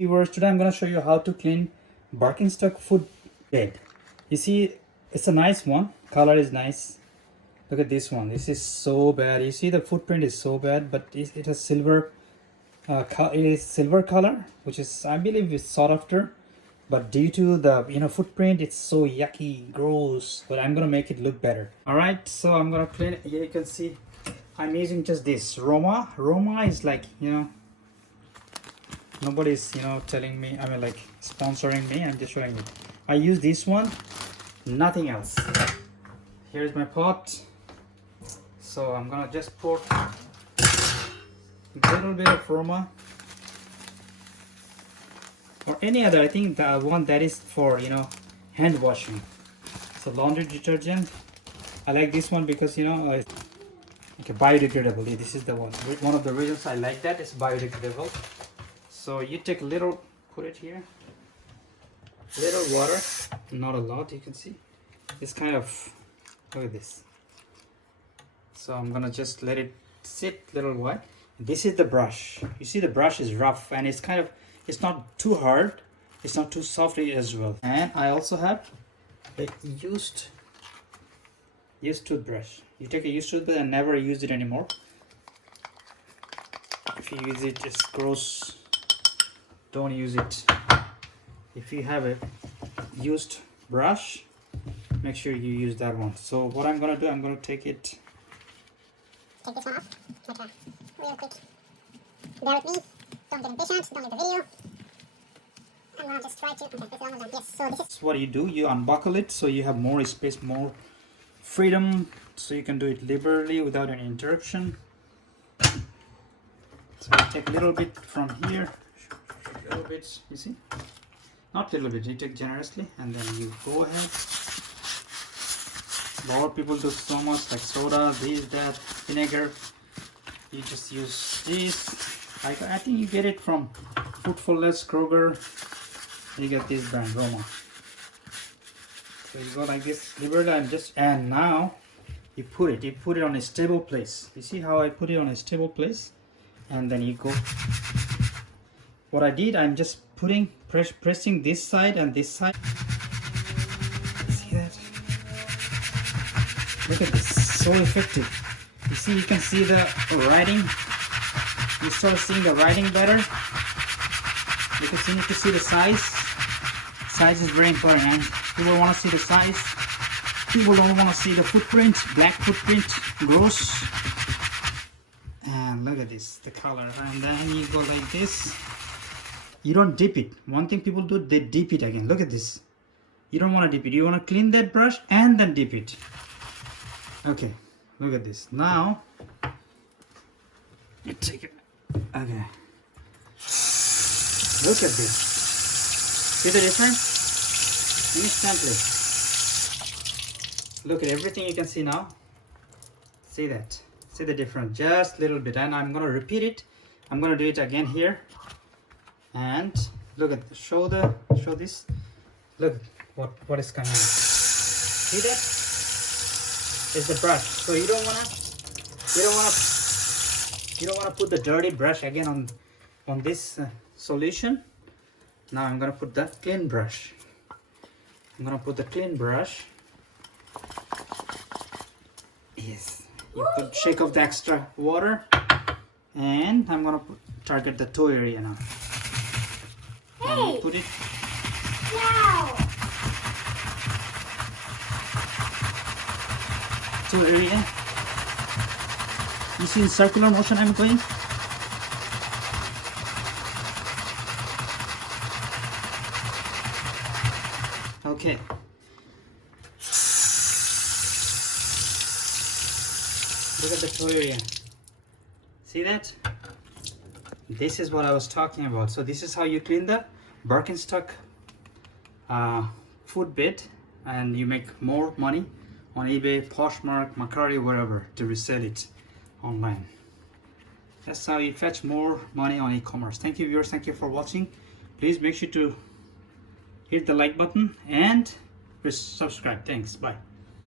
Viewers, today I'm going to show you how to clean Birkenstock foot bed. You see, it's a nice one. Color is nice. Look at this one. This is so bad. You see the footprint is so bad, but it has silver. It is silver color, which is, I believe, is sought after. But due to the footprint, it's so yucky, gross. But I'm gonna make it look better. All right, so I'm gonna clean it. Here you can see I'm using just this Roma. Roma is like nobody's telling me, I mean, like sponsoring me. I'm just showing it. I use this one, nothing else. Here's my pot. So I'm gonna just pour a little bit of Roma or any other. I think the one that is for hand washing. So laundry detergent. I like this one because it's okay, biodegradable. This is the one. One of the reasons I like that is biodegradable. So you take a little, put it here, little water, not a lot, you can see. It's kind of, look at this. So I'm gonna just let it sit a little while. This is the brush. You see the brush is rough and it's kind of, it's not too hard, it's not too soft as well. And I also have a used toothbrush. You take a used toothbrush and never use it anymore. If you use it, it's gross. Don't use it. If you have a used brush, make sure you use that one. So what I'm gonna do, I'm gonna take this one off, like real quick. Bear with me. Don't get impatient. Don't leave the video. I'm gonna just try to. Okay, this is almost done. Yes. So this is what you do. You unbuckle it so you have more space, more freedom, so you can do it liberally without any interruption. So you take a little bit from here. A little bit, you see, not a little bit, you take generously and then you go ahead. A lot of people do so much, like soda, this, that, vinegar. You just use this. I think you get it from Foodfulness, Kroger. You get this brand, Roma. So you go like this, liberally, and now you put it on a stable place. You see how I put it on a stable place, and then you go. What I did, I'm just pressing this side and this side. See that? Look at this, so effective. You see, you can see the writing. You start seeing the writing better. Because you need to see the size. Size is very important, and people want to see the size. People don't want to see the footprint, black footprint, gross. And look at this, the color. And then you go like this. You don't dip it. One thing people do, they dip it again. Look at this. You don't want to dip it. You want to clean that brush and then dip it. Okay, look at this. Now, you take it. Okay. Look at this. See the difference? Instantly. Look at everything you can see now. See that? See the difference? Just a little bit. And I'm going to repeat it. I'm going to do it again here. And look at show this. Look what is coming out. See that? It's the brush. So you don't wanna put the dirty brush again on this solution. Now I'm gonna put the clean brush. Yes. You could shake off the extra water, and I'm gonna target the toe area now. Hey! Put it. Wow! Toe area. You see in circular motion I'm going. Okay. Look at the toe area. See that? This is what I was talking about. So this is how you clean the Birkenstock foot bed, and you make more money on eBay, Poshmark, Mercari, wherever, to resell it online. That's how you fetch more money on e-commerce. Thank you, viewers. Thank you for watching. Please make sure to hit the like button and subscribe. Thanks. Bye.